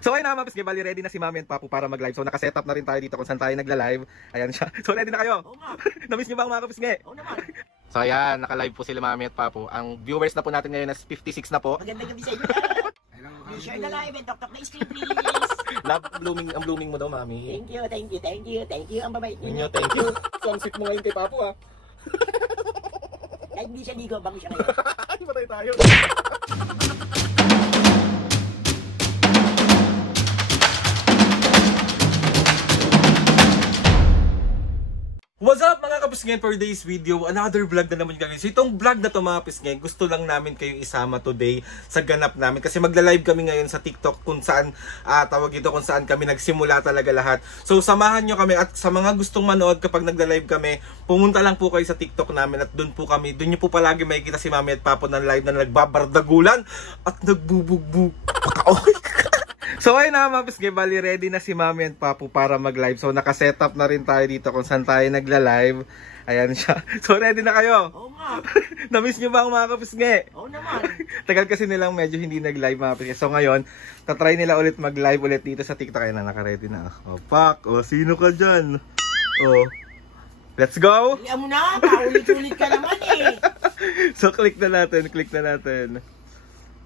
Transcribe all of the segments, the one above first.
So ayun na mga Paps, bali ready na si Mami and Papu para mag-live. So naka-setup na rin tayo dito kung saan tayo nagla-live. Ayan siya. So ready na kayo? Oo nga. Na-miss niyo ba ang mga Paps? Oo naman. So ayan, naka-live po sila Mami at Papu. Ang viewers na po natin ngayon is 56 na po. Magandang gabi sa inyo. Share the live and talk na screen please. Love blooming, ang blooming mo daw Mami. Thank you, thank you, thank you, thank you. Ang babait ninyo. Thank you. So ang sweet mo ngayon kay Papu ha. Kahit hindi siya ligo, bango siya ngayon. Ay, patay tayo. What's up mga kapisngin, for today's video, another vlog na naman kami. So itong vlog na to mga kapisngin, gusto lang namin kayong isama today sa ganap namin. Kasi magla-live kami ngayon sa TikTok kung saan, tawag ito kung saan kami nagsimula talaga lahat. So samahan nyo kami at sa mga gustong manood kapag nagla-live kami, pumunta lang po kayo sa TikTok namin at doon po kami, doon nyo po palagi makikita si Mami at Papo ng live na nagbabardagulan at nagbubugbog. So ayun na mga Paps, bali ready na si Mami and Papu para mag-live. So naka-setup na rin tayo dito kung saan tayo nagla-live. Ayan siya. So ready na kayo? Oo nga. Na-miss nyo ba ang mga Paps? Oo naman. Tagal kasi nilang medyo hindi nag-live mga Paps. So ngayon, tatry nila ulit mag-live ulit dito sa TikTok. Ayan na, naka-ready na. O Pak, o sino ka dyan? O, let's go! Iyan mo na, paulit-ulit ka naman eh. So click na natin, click na natin.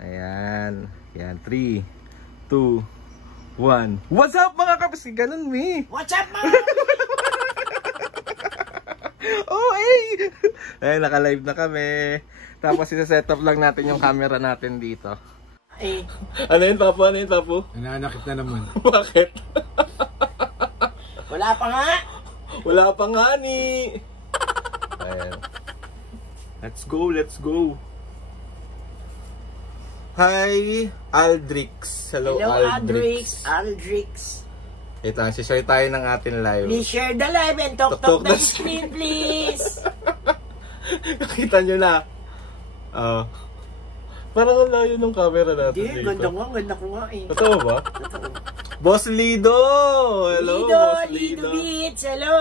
Ayan. Ayan, 3, 2, 1. What's up mga Kaps? Ganun mi. What's up man? Oh hey! Ay, naka-live na kami. Tapos isa-setup lang natin yung camera natin dito. Eh. Ano yun, Papu? Ano yun, Papu? Nananakit na naman. Bakit? Wala pa nga. Wala pa nga ni. Ayan. Let's go, let's go. Hi, Aldrix. Hello, Aldrix. Aldrix. Ito, share tayo ng ating live. Please share the live and talk the screen, please. Nakita nyo na. Parang ang layo ng camera natin Hindi, dito. ganda ko nga eh. Totoo ba? Totoo. Boss Lido! Hello, Boss Lido Lido. Beats, hello!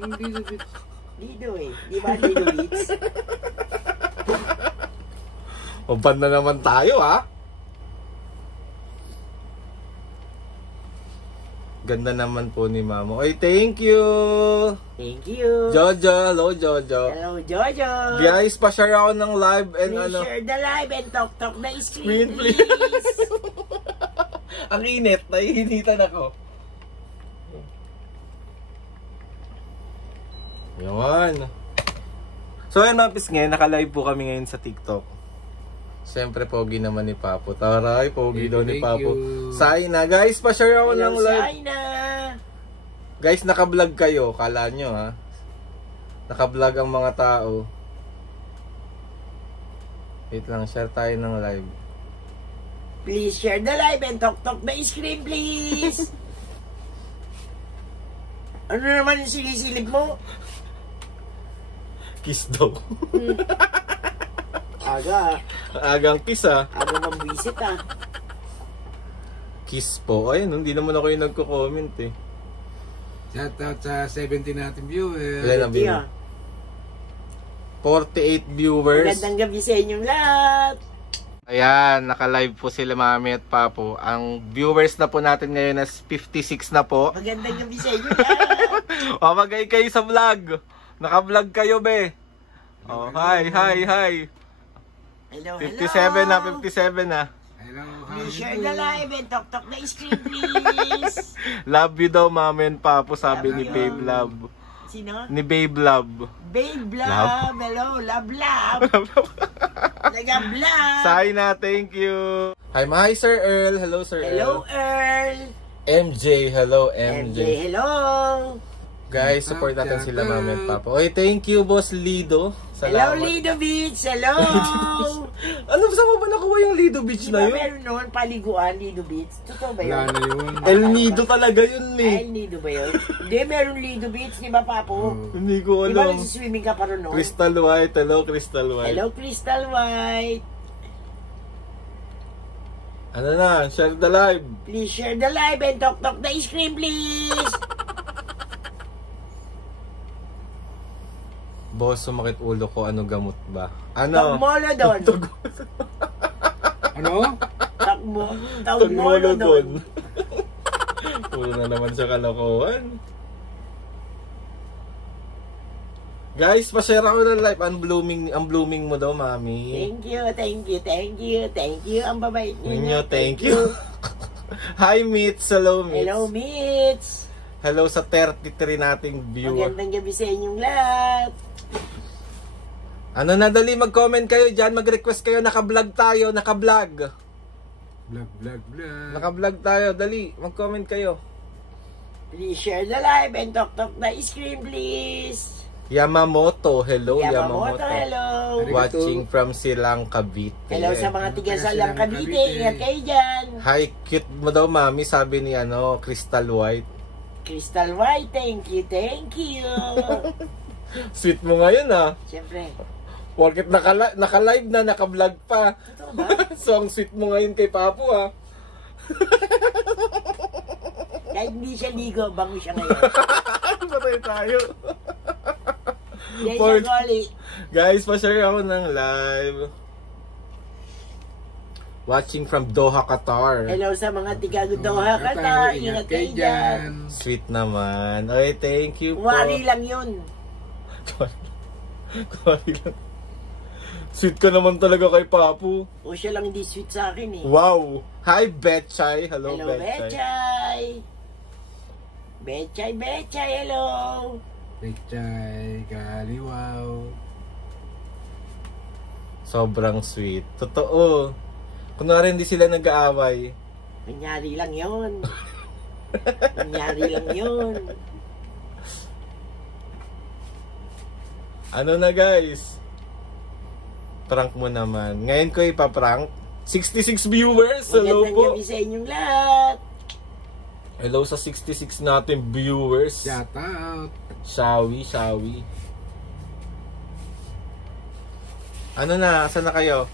Lido Beats. Lido eh. Di ba Lido Beats? Maban na naman tayo ha. Ganda naman po ni Mamo. Oy, thank you. Thank you. Jojo, hello Jojo. Hello Jojo. Guys, pa-share ako ng live and Please share the live and talk the screen, Screen, please. please. Ang init, nahihinitan ako. Yun. So ayun mga Pisngin, naka-live po kami ngayon sa TikTok. Siyempre, pogi naman ni Papo. Taray, pogi daw ni Papo. Saina, guys, pa-share ako ng live. Saina. Guys, naka-vlog kayo. Kala nyo, ha? Naka-vlog ang mga tao. Wait lang, share tayo ng live. Please share the live and talk the screen, please. Ano naman yung sinisilip mo? Kiss daw. Aga. Agang kiss, ha? Aga mambisit, ah. Kiss po. Ayun, hindi naman ako yung nagko-comment, eh. Shout out sa 70 natin viewers. Ilan ang view? 48 viewers. Magandang gabi sa inyong lahat. Ayan, naka-live po sila Mami at Papo. Ang viewers na po natin ngayon is 56 na po. Magandang gabi sa inyong lahat. Mamagay kayo sa vlog. Naka-vlog kayo, be. Oh, hi. Hello, 57 na, 57 na. Hello, Please share the live and talk the screen, please. Love you daw, Mami and Papo, sabi Love ni you. Babe Love. Sino? Ni Babe Love. Babe love. Hello, love. Nag-vlog. Saina, thank you. Hi, Sir Earl. Hello, Sir Hello, Earl. Earl. MJ, hello, MJ, hello. Guys, support natin sila Mami at Papo. Oy, thank you, Boss Lido. Hello, Salamat. Lido Beach. Hello. Ano, saan mo ba nakuha yung Lido Beach na Diba yun? meron noon paliguan, Lido Beach? Totoo ba Wala yun? na yun. El Nido talaga yun, Ay, eh. Lido ba yun? Hindi, meron Lido Beach, di ba, Papo? Hindi ko Di ba alam. nagsiswimming ka pa ron noon? Crystal White, hello, Crystal White. Hello, Crystal White. Ano na, share the live. Please share the live and talk the screen, please. Boss, sumakit ulo ko, ano gamot ba? Ano? Tagmolo doon. Ano? Takbo. Taon mo na doon. Puro na naman sa kalokohan. Guys, pa-share ako ng live. Ang blooming mo daw, mami. Thank you, thank you, thank you, thank you. Ang babait Ninyo, thank you. Hi, Mitz. Hello, Mitz. Hello, Mitz. Hello sa 33 nating viewer. Magandang gabi sa inyong lahat. Ano na, dali, mag-comment kayo dyan. Mag-request kayo. Naka-vlog tayo. Naka-vlog. Vlog. Naka-vlog tayo. Dali, mag-comment kayo. Please share the live and talk the screen, please. Yamamoto. Hello, Yamamoto, hello. Watching from Silang, Cavite. Hello sa mga tiga Silang, Cavite. Ingat kayo dyan. Hi, cute mo daw, mami. Sabi ni Crystal White. Crystal White, thank you, thank you. Sweet mo ngayon, Siyempre. Porket naka-live na, naka-vlog pa. Totoo ba? So, ang sweet mo ngayon kay Papu, Kahit hindi siya ligo, bango siya ngayon. Patay tayo. Yan siya, Goli. Guys, pa-share ako ng live. Watching from Doha, Qatar. Hello sa mga tiga Doha, Qatar. Ingat kayo dyan. Sweet naman. Okay, thank you po. Wari lang yun. Wari lang. Sweet ka naman talaga kay Papu. O siya lang hindi sweet sa akin eh. Wow. Hi, Betchay. Hello, Hello, Betchay. Betchay. Betchay, hello. Pechay, kaliwaw. Sobrang sweet. Totoo. Kunwari hindi sila nag-aaway. Nangyari lang yun. Nangyari lang yun. Ano na, guys? Prank mo naman. Ngayon ko ipaprank. 66 viewers. Hello Magandang po. gabi sa inyong lahat. Hello sa 66 natin viewers. Shout out. Shawi. Ano na? Saan na kayo?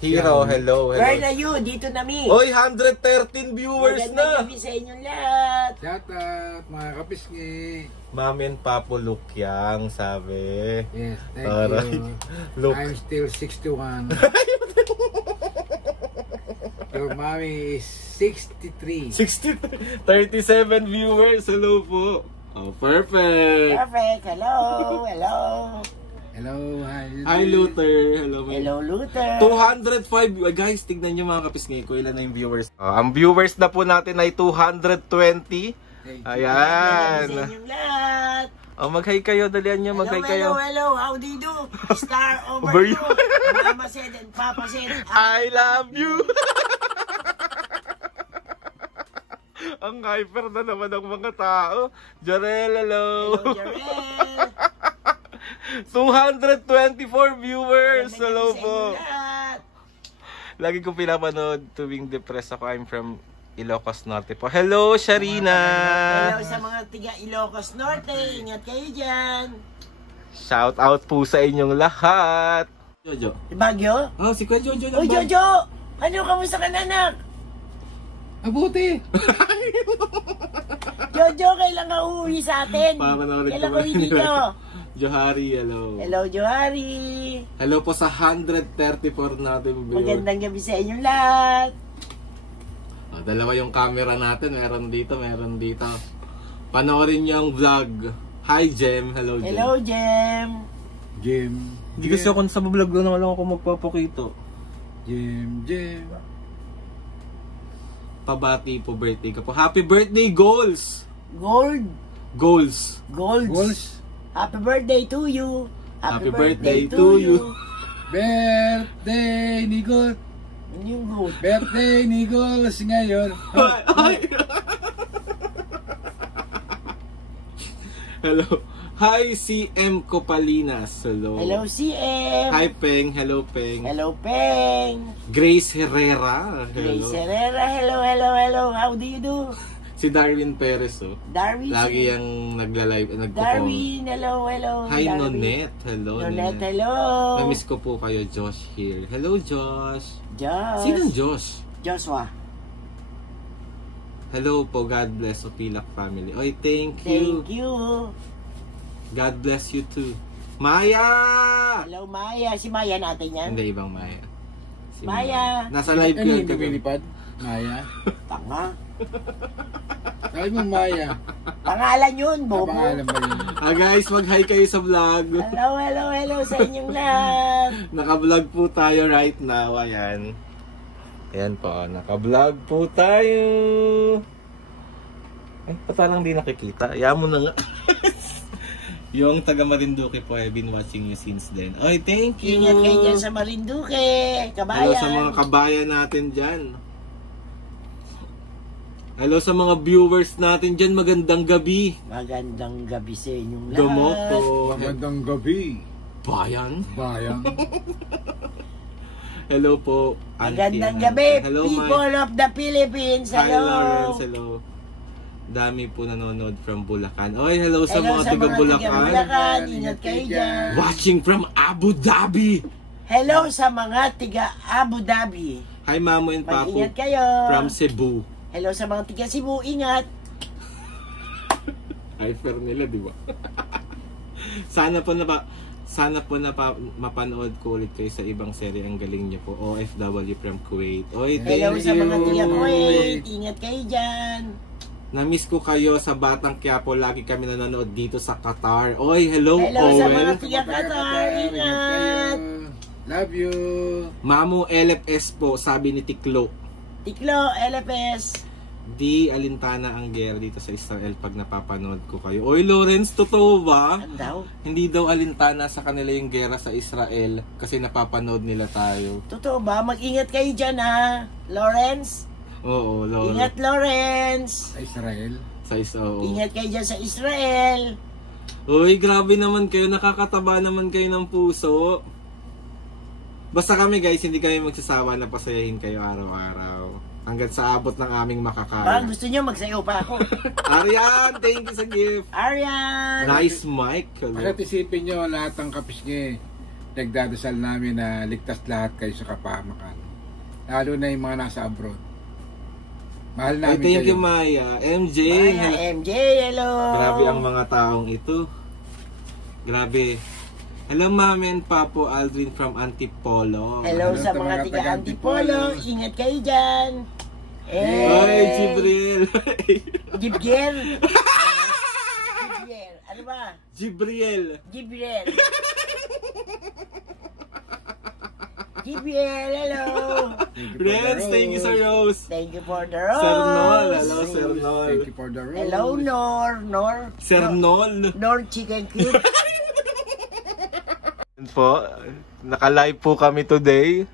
Hero, hello. Where na you? Dito na mi. Oy, 113 viewers Magandang na. gabi sa inyong lahat. Shout out, mga kapisngi. Mami and Papo Lukyang, sabi. Yes, thank Aray. you. Look. I'm still 61. Your mommy is 63. 37 viewers. Hello po. Oh, perfect. Perfect. Hello. Hello. Hello, Hi, Luther. Hello, my Hello, Luther. 205. Guys, tignan nyo mga kapisngi ko. Ilan na yung viewers? Ang viewers na po natin ay 220. Ayan. Sa inyong lahat. Mag-hi kayo. Dalian nyo. Mag-hi kayo. Hello. How do you do? Star over Over you. you. Mama said and Papa said, I love you. Ang hyper na naman ng mga tao. Jarel, hello. Hello, Jarel. 224 viewers. Hello Magandang gabi sa po. inyong lahat. Lagi kong pinapanood tuwing depressed ako. I'm from Ilocos Norte po. Hello, Sharina. Hello sa mga tiga Ilocos Norte. Ingat kayo dyan. Shout out po sa inyong lahat. Jojo. Bagyo? Oh, si Kuya Jojo Uy, Jojo! Ano, kamusta ka na, anak? Mabuti. Jojo, kailan ka uuwi sa atin? Papanoorin Kailan ko ka uwi ba? dito? Johari, hello. Hello, Johari. Hello po sa 134 natin viewers. Magandang gabi sa inyong lahat. Dalawa yung camera natin. Meron dito. Panoorin niyo ang vlog. Hi, Jem. Hello, Jem. Hello, Jem. Jim. Hindi kasi ako sa vlog doon naman ako magpapakito. Jim. Pabati po, birthday ka po. Happy birthday, Goals! Goals. Goals. Happy birthday to you. Happy birthday to you. Birthday ni Gold. Ano yung gold? Birthday ni Gold ngayon. Hello. Hi, CM Copalinas. Hello. Hello, CM. Hi, Peng. Hello, Peng. Hello, Peng. Grace Herrera. Grace Hello. Herrera. Hello. How do you do? Si Darwin Perez, oh. Darwin. Lagi yung nagla-live, nagpo-call. Darwin. Hello. Hi, Darwin. Nonette. Hello, Nonette, hello. Namiss ko po kayo, Josh here. Hello, Josh. Josh. Sinong Josh? Joshua. Hello po, God bless Opilak family. Oy, thank you. Thank you. God bless you too. Maya! Hello, Maya. Si Maya natin yan. Hindi, ibang Maya. Si Maya. Nasa live Ano yun yung kagabi. lumilipad? Maya? Tanga. Sabi mo Maya. Pangalan yun, bobo. Pangalan ba yun? Guys, mag-hi kayo sa vlog. Hello sa inyong lahat. Naka-vlog po tayo right now. Ayan. Ayan po, naka-vlog po tayo. Ay, parang di nakikita. Ayaw mo na nga. Yung taga Marinduque po, I've been watching you since then. Oy, thank you. Ingat kayo dyan sa Marinduque. Hello sa mga Kabayan. kabayan natin dyan. Hello sa mga viewers natin dyan. Magandang gabi. Magandang gabi sa inyong lahat. Gamoto. Magandang gabi. Bayan. Bayang. Hello po. Magandang Auntie. gabi, Hello, people of the Philippines. Hi, Hello. Lawrence. Hello. Dami po nanonood from Bulacan. Oy, hello sa Hello mga sa taga mga Bulacan. taga-Bulacan. Ingat kayo dyan. Watching from Abu Dhabi. Hello sa mga tiga Abu Dhabi. Hi, Mamo and Papu. Mag-ingat kayo. From Cebu. Hello sa mga tiga Cebu. Ingat. Hi, fair nila, di ba? Sana po mapanood ko ulit kayo sa ibang serye. Ang galing niyo po. OFW from Kuwait. Oy, Hello thank sa mga you. tiga Kuwait. Ingat kayo dyan. Na-miss ko kayo sa Batang Quiapo. Lagi kami nanonood dito sa Qatar. Oy, hello, Hello sa mga Owen. tiga Qatar. Ingat. Love you. Mamu LFS po, sabi ni Tiklo. Tiklo, LFS. Di alintana ang gera dito sa Israel pag napapanood ko kayo. Oy, Lawrence, totoo ba? Ano daw? Hindi daw alintana sa kanila yung gera sa Israel kasi napapanood nila tayo. Totoo ba? Mag-ingat kayo dyan ha. Lawrence. Oo, Lawrence. Ingat Lawrence. Sa Israel. Sa oo. Ingat kayo dyan sa Israel. Uy, grabe naman kayo. Nakakataba naman kayo ng puso. Basta kami guys, hindi kami magsasawa na pasayahin kayo araw-araw. Hanggang sa abot ng aming Baka makakaya. gusto nyo magsayaw pa ako. Arian, thank you sa gift. Arian. Nice mic. Hello. Bakit isipin nyo lahat ng kapisngi, nagdadasal namin na ligtas lahat kayo sa kapahamakan. Lalo na yung mga nasa abroad. Mahal Ay, namin thank kayo. you, Maya. MJ. Maya, MJ, hello. Grabe ang mga taong ito. Grabe. Hello, Mami and Papo Aldrin from Antipolo. Hello Hello sa sa mga mga tiga taga-Antipolo. Antipolo. Ingat kayo dyan. Ay, Jibril. Gibriel. Gibriel. Ano ba? Jibril. Gibriel. Gibriel, hello. Renz, thank you sa Rose. Thank you for the rose. Sir Nol. Hello, Sir Nol. Thank you for the rose. Hello, Nor. Sir Nol. Nor Chicken Cube. Po, naka-live po kami today.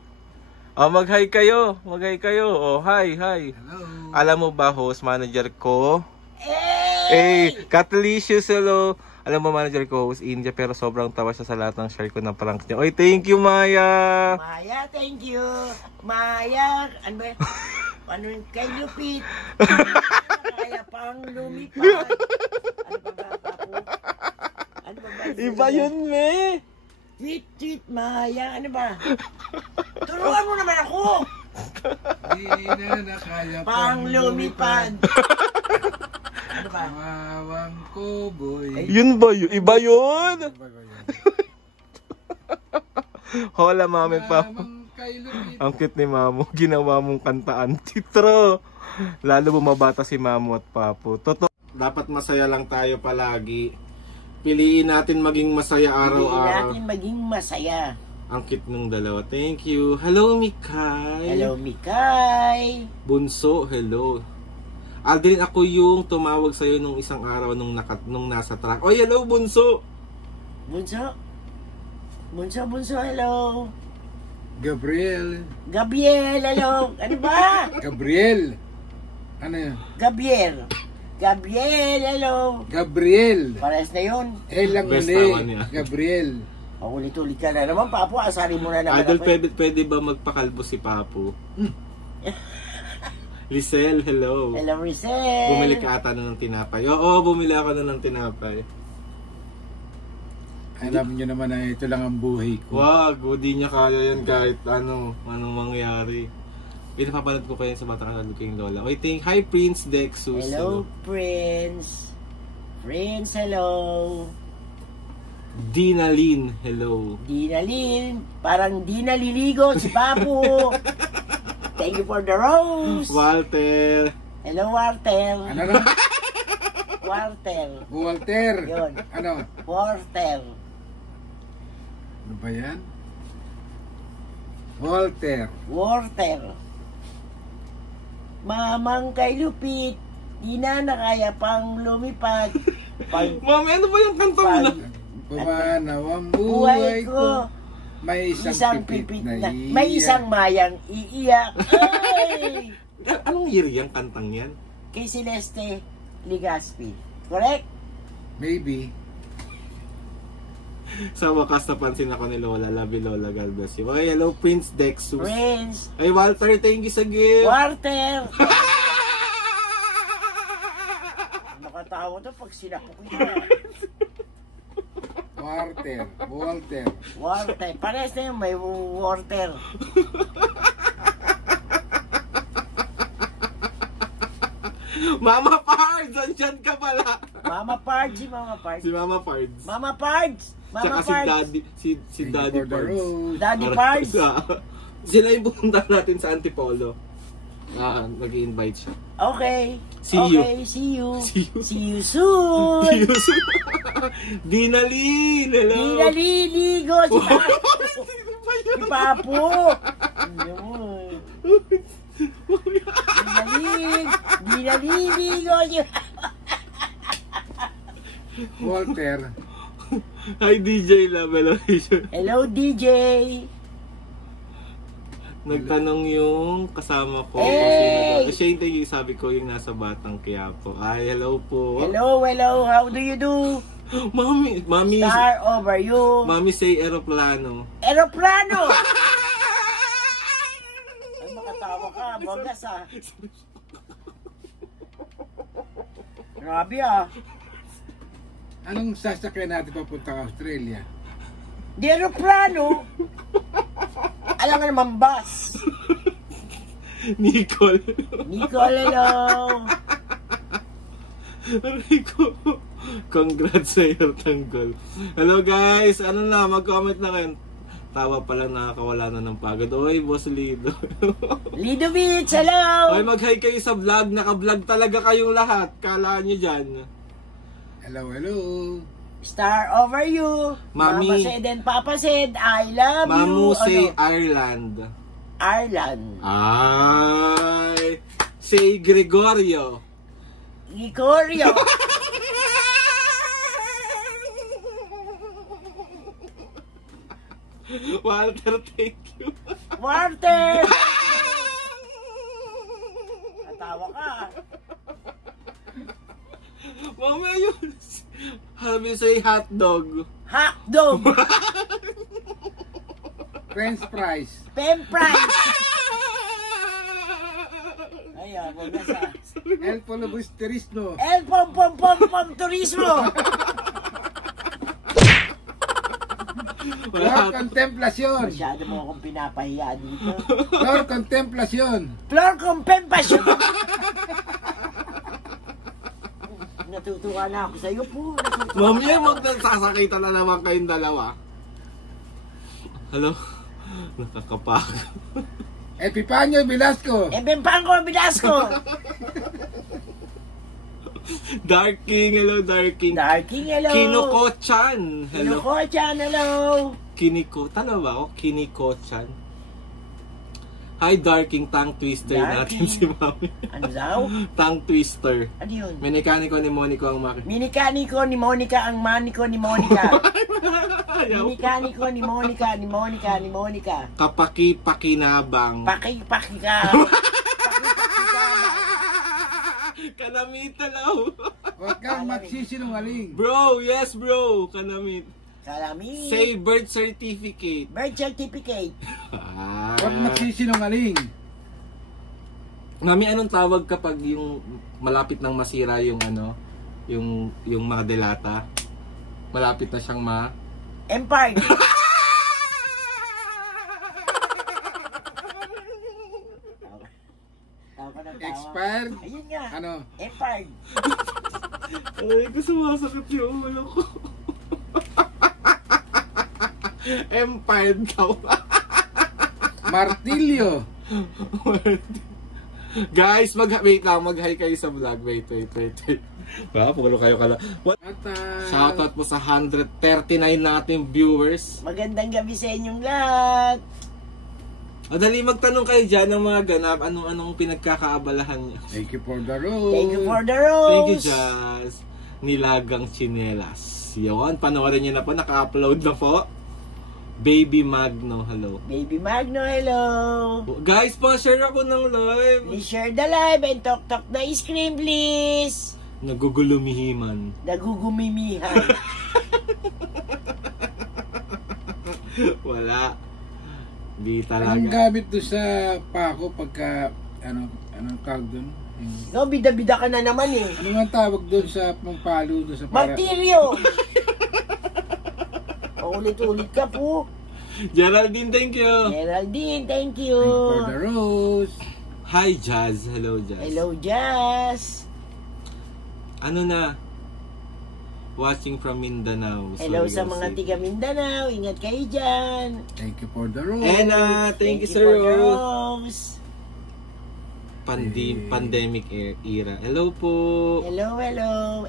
Oh, mag-hi kayo. Mag-hi kayo. Oh, hi. Hello. Alam mo ba, host manager ko? Hey! Catlicious, hello. Alam mo, manager ko, host India, pero sobrang tawa siya sa lahat ng share ko ng prank niya. Oy, thank you, Maya. Maya, thank you. Maya, ano ba? Ano yung kay Lupit? Kaya pang lumipad. Ano ba ba ako? Ano ba ba? Iba yun, me. Tweet, Maya, ano ba? Turuan mo naman ako! Di na nakaya Pang lumipad. Ano ba? Mawawang ko, boy. Yun ba yun? Iba yun. Hola, mami pa. Lamang kay lumit. Ang cute ni Mamo. Ginawa mong kantaan. Titro. Lalo bumabata si Mamo at Papo. Totoo. Dapat masaya lang tayo palagi. Piliin natin maging masaya Hindi araw-araw. natin maging masaya. Ang cute nung dalawa. Thank you. Hello, Mikay. Hello, Mikay. Bunso, hello. Aldrin, ako yung tumawag sa'yo nung isang araw nung nasa truck. Oy, hello, Bunso. Bunso, hello. Gabriel. Gabriel, hello. Ano ba? Gabriel. Ano yun? Gabriel, hello. Gabriel. Pares na yun. Lang Best uli. tama niya. Gabriel. Ulit-ulit ka na naman, Papo. Asari mo na naman Idol, ako. pwede ba magpakalbo si Papo? Lisel, hello. Hello, Rizal. Bumili ka ata na ng tinapay. Oo, bumili ako na ng tinapay. Alam nyo naman na ito lang ang buhay ko. Wag, di niya kaya yan kahit anong mangyari. Pinapapanood ko kayo sa Batang Quiapo kayong lola. Oy, hi Prince Dexus. Hello, Prince. Prince, hello. Dinalyn, hello. Dinalyn, parang di naliligo si Papu. Thank you for the rose. Walter. Hello, Walter. Ano na? Walter. Walter. Yun. Ano? Walter. Ano ba yan? Walter. Walter. Mamang kay Lupit, di na nakaya pang lumipad. Pag Mami, ano ba yung kanta mo na? Pumanaw ang buhay buhay ko, ko. May isang pipit na iiyak. may isang mayang iiyak. Ay! Anong year yung kantang yan? Kay Celeste Ligaspi. Correct? Maybe. Sa wakas napansin ako ni Lola. Love you, Lola. God bless you. Okay, hello, Prince Dexus. Prince. Ay, Walter, thank you sa gift. Walter. Nakatawa to pag sinapok niya. Walter. Walter. Walter. Pares na yun, may Walter. Mama Pards, andyan ka pala. Mama Pards, si Mama Pards. Si Mama Pards. Mama Pards. Mama Tsaka si Pards. Daddy, si Daddy Thank you for the Pards. rose. Daddy Pards. Sila yung pupunta natin sa Antipolo. Nag-i-invite siya. Okay. See you. Okay, see you. See you. See you soon. Dinalyn, hello. Di naliligo si Papu. Sino ba yun? Si Papu. Di naliligo si Walter. Hi DJ Love, hello. Hello, DJ. Nagtanong yung kasama ko. Hey! Siya yung sabi ko yung nasa Batang Quiapo. Ay, hello po. Hello, hello. How do you do? Mami, Star over you. Mami say aeroplano. Aeroplano. Ay, makatawa ka. Bogas ah. Grabe ah. Anong sasakyan natin papuntang Australia? Di aeroplano. Alam nga naman bus. Nicole. Nicole, hello. Rico. Congrats sa iyo, tanggol. Hello guys, ano na, mag-comment na kayo. Tawa pa lang, nakakawala na ng pagod. Oy, Boss Lido. Lidovich, hello. Oy, mag-hi kayo sa vlog. Naka-vlog talaga kayong lahat. Kala nyo dyan. Hello, hello. Star over you. Mami. Mama said and Papa said, I love Mamu you. say Ano? Ireland. Ireland. Ay. Say Gregorio. Gregorio. Walter, thank you. Walter. Natawa ka. Mama, yun. Sabi say hot dog. Hot dog. French fries. Pem fries. Ayan, bogas ah. El Polobusterismo. El pom pom pom pom turismo. Flor Contemplación. Masyado mo akong pinapahiya dito. Flor Contemplación. Flor Compempasyon. Natutuwa na ako sa iyo po. Mami, magsasakitan na naman kayong dalawa. Hello? Nakakapagod. Epipanio Velasco. Ebempangko Bilasco. Dark King, hello Dark King. Darking, hello. Kinoko-chan, hello. Kinoko-chan, hello. Kiniko, talo ba ako? Kiniko-chan. Hi Dark King, tongue twister Dark natin King. si Mami. Ano daw? Tongue twister. Ano yun? Mekaniko ni Monico ang maki. Minikaniko ni Monica ang maniko ni Monica. Ayaw. Minikaniko ni Monica, ni Monica, ni Monica. Kapaki-pakinabang. Paki-paki ka. Paki-paki ka. Kanamita lang. Huwag kang magsisinungaling. Bro, yes bro. Kanamit. Salami. Say birth certificate. Birth certificate. Huwag magsisinungaling. Mami, anong tawag kapag yung malapit nang masira yung ano, yung mga delata? Malapit na siyang Empire. Tawa ka ng tawa. Expired. Ayun nga. Ano? Empire. Ay, ko sumasakit yung ulo ko. Empire daw. Martilyo. Guys, wait lang, mag-hi kayo sa vlog. Wait. Pulo kayo kala. What? Shoutout po sa 139 nating viewers. Magandang gabi sa inyong lahat. Madali magtanong kayo dyan ng mga ganap, anong pinagkakaabalahan niyo. Thank you for the rose. Thank you for the rose. Thank you, Jazz. Nilagang Chinelas. Yun, panoorin niyo na po, naka-upload na po. Baby Magno, hello. Baby Magno, hello. Guys, pa-share ako ng live. Please share the live and talk na screen, please. Nagugulumihiman. Nagugumimihan. Wala. Di Anong talaga. gamit doon sa pako pagka, anong tawag doon? No, bida-bida ka na naman eh. Ano nga tawag doon sa pangpalo doon sa para? Martiryo. Ulit-ulit ka po. Geraldine, thank you. Geraldine, thank you. Thank you for the rose. Hi, Jazz. Hello, Jazz. Hello, Jazz. Ano na? Watching from Mindanao. Hello Sorry, sa guys. mga tiga Mindanao. Ingat kayo dyan. Thank you for the rose. And thank you, Sir for the Rose. rose. Pandemic era. Hello po. Hello.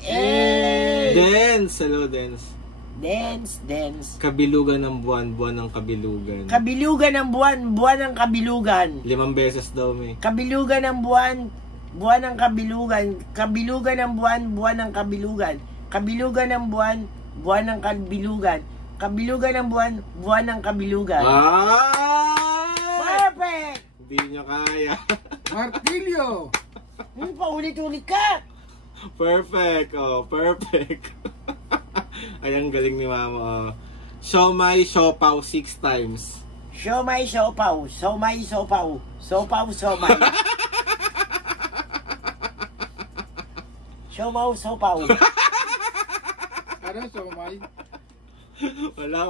Hey! Dance. Hello, Dance. Dance. Kabilugan ng buwan ng kabilugan. Kabilugan ng buwan ng kabilugan. 5 beses daw, may. Kabilugan ng buwan ng kabilugan. Kabilugan ng buwan ng kabilugan. Kabilugan ng buwan ng kabilugan. Kabilugan ng buwan ng kabilugan. Perfect! Hindi nyo kaya. Martilyo. Paulit-ulit ka. Perfect. Oh, perfect. Ay, ang galing ni Mama. Oh. Siomay, siopaw 6 times. Siomay, siopaw. Siomay, siopaw. Siopaw, siomay. Siopaw, siopaw. Ano, somay? Wala.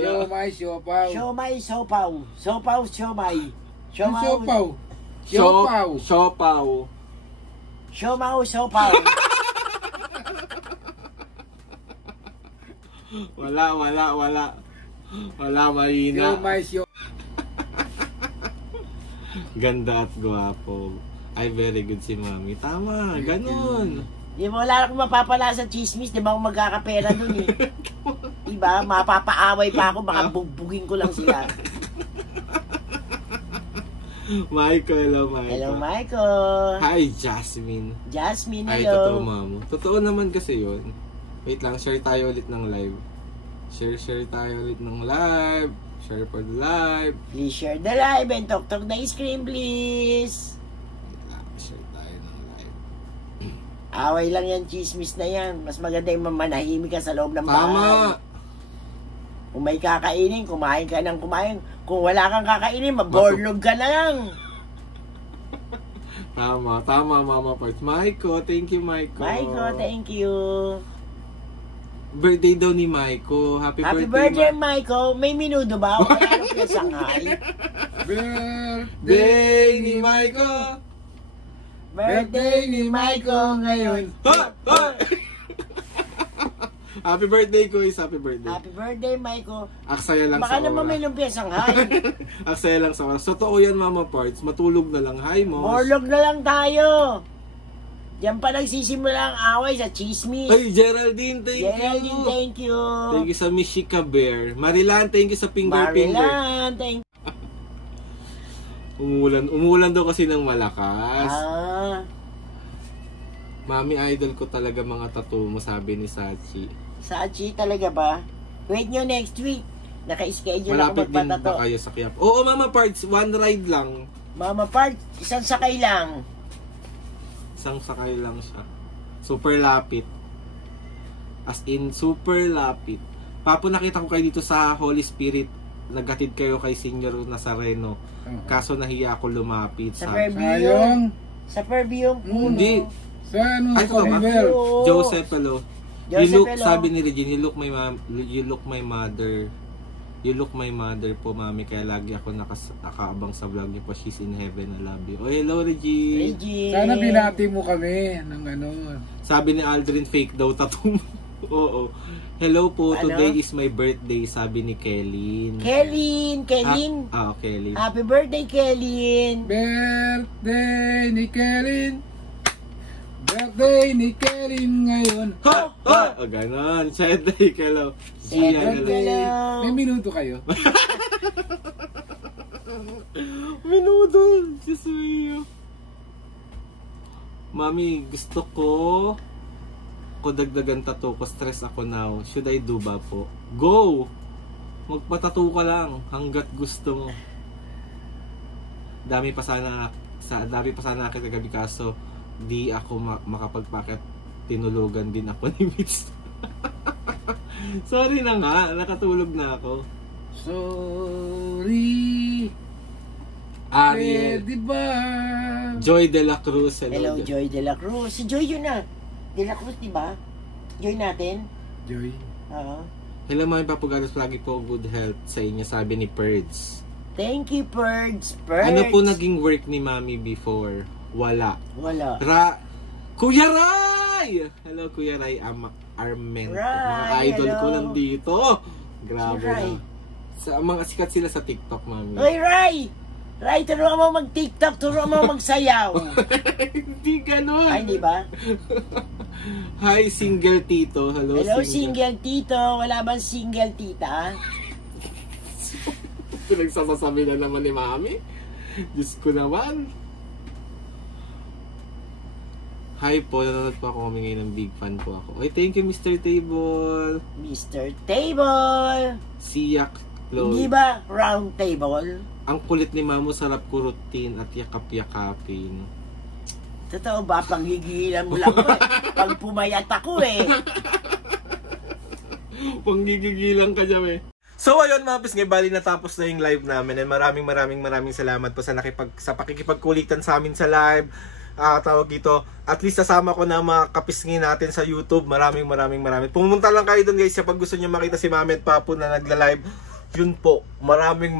Siomay, siopaw. Siomay, siopaw. Siopaw, siomay. Yung siopaw. Siopaw. Siomaw, siopaw. Wala, mahina. Siomay, siopaw. Ganda at gwapo. Ay, very good si Mami. Tama, ganun. Di ba wala akong mapapala sa chismis, di ba akong magkakapera dun eh. Diba, mapapaaway pa ako, baka bugbugin ko lang sila. Michael, hello, Michael. Hello, Michael. Hi, Jasmine. Jasmine, Ay, hello. totoo, Mamo. Totoo naman kasi yun. Wait lang, share tayo ulit ng live. Share tayo ulit ng live. Share for the live. Please share the live and talk na screen, please. Wait lang, share tayo ng live. Away lang yan, chismis na yan. Mas maganda yung manahimik ka sa loob ng bahay. Tama! Kung may kakainin, kumain ka ng kumain. Kung wala kang kakainin, maborlog ka na lang. Tama, Mama Parts. Maiko, thank you, Maiko. Maiko, thank you. Birthday daw ni Maiko. Happy Birthday, Maiko. May minudo ba? O kaya ano ka Shanghai? Birthday ni Maiko. Birthday ni Maiko ngayon. Ha! Happy birthday, Kuis. Happy birthday. Happy birthday, Maiko. Aksaya lang Baka sa naman may oras. lumpia Shanghai. Aksaya lang sa oras. Totoo yan, Mama Parts. Matulog na lang. Hi, Mos. Borlog na lang tayo. Diyan pa nagsisimula ang away sa chismis. Ay, Geraldine, thank Geraldine, you. thank you. Thank you sa Mishika Bear. Marilan, thank you sa finger. Marilan, thank you. Umulan daw kasi ng malakas. Ah, Mami, idol ko talaga mga tattoo mo, sabi ni Sachi. Sachi talaga ba? Wait nyo next week. Naka-schedule ako Malapit din magpatato. ba kayo sa Quiapo? Oo, Mama Parts, one ride lang. Mama Part, isang sakay lang. Isang sakay lang siya. Super lapit. As in, super lapit. Papo, nakita ko kayo dito sa Holy Spirit. Naghatid kayo kay Senior Nazareno. Kaso nahiya ako lumapit. Sa Sabi. Fairview. Sa Fairview. Hindi. Sa ano? Ay, ito ba? River. Joseph, hello. Joseph, You look, hello. sabi ni Regine, you look my mother. You look my mother po, Mami. Kaya lagi ako nakaabang sa vlog niyo po. She's in heaven. I love you. Oh, hello, Regine. Regine. Sana binati mo kami ng ano. Sabi ni Aldrin, fake daw tattoo mo. Oo. Hello po, Ano? today is my birthday, sabi ni Kellyn. Kellyn! Kellyn. Happy birthday, Kellyn! Birthday ni Kelin. Birthday ni Kelin ngayon. Ha! Ha! O, ganon. Cedric, hello. Gia, Cedric, hello. hello. May minuto kayo. Minuto. Diyos mo. Mami, gusto ko dagdagan tattoo ko. Stress ako now. Should I do ba po? Go! Magpatattoo ka lang hanggat gusto mo. Dami pa sana akin kagabi kaso di ako makapagpakit. Tinulugan din ako ni Mitch. Sorry na nga, nakatulog na ako. Sorry. Ariel. Di ba? Joy de la Cruz. Hello, Joy de la Cruz. Si Joy yun na. De la Cruz, diba? Joy natin. Joy. Oo. Hello mga papugalos, lagi po good health sa inyo, sabi ni Perds. Thank you, Perds. Ano po naging work ni Mami before? Wala. Wala. Kuya Ray! Hello Kuya Ray Armento. Mga Ray, idol ko hello. nandito. Grabe Si Ray. na. Sa mga sikat sila sa TikTok, Mami. Hoy, Ray! Ray, turuan mo mag-TikTok, turuan mo magsayaw. Hindi ganun. Ay, di ba? Hi, single tito. Hello, Hello, single tito. Wala bang single tita? Pinagsasasabi na naman ni Mami. Diyos ko naman. Hi po, nanonood po ako kami ngayon ng big fan po ako. Oy, thank you Mr. Table. Mr. Table. Siyak, Chloe. Hindi ba round table? Ang kulit ni Mamo, sarap kurutin at yakap-yakapin. Totoo ba? Panggigilan mo lang ko eh. Pag pumayat ako eh. Panggigigilan ka dyan eh. So ayun mga pisngay, bali natapos na yung live namin. And maraming salamat po sa pakikipagkulitan sa amin sa live. Tawag dito, at least kasama ko na mga kapisngin natin sa YouTube. Maraming. Pumunta lang kayo doon guys kapag gusto niyo makita si Mami at Papu na nagla-live. Yun po, maraming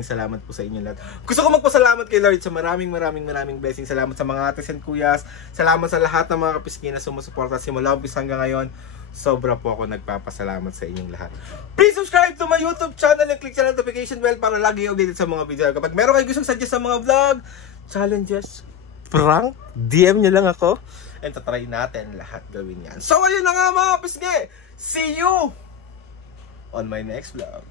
salamat po sa inyo lahat. Gusto ko magpasalamat kay Lord sa maraming blessing. Salamat sa mga ates and kuyas. Salamat sa lahat ng mga kapisngin na sumusuporta simula umpisa hanggang ngayon. Sobra po ako nagpapasalamat sa inyong lahat. Please subscribe to my YouTube channel and click sa notification bell para lagi updated sa mga video. Kapag meron kayo gustong suggest sa mga vlog, challenges, prank, DM nyo lang ako and tatry natin lahat gawin yan. So ayun na nga mga pisngi, see you on my next vlog.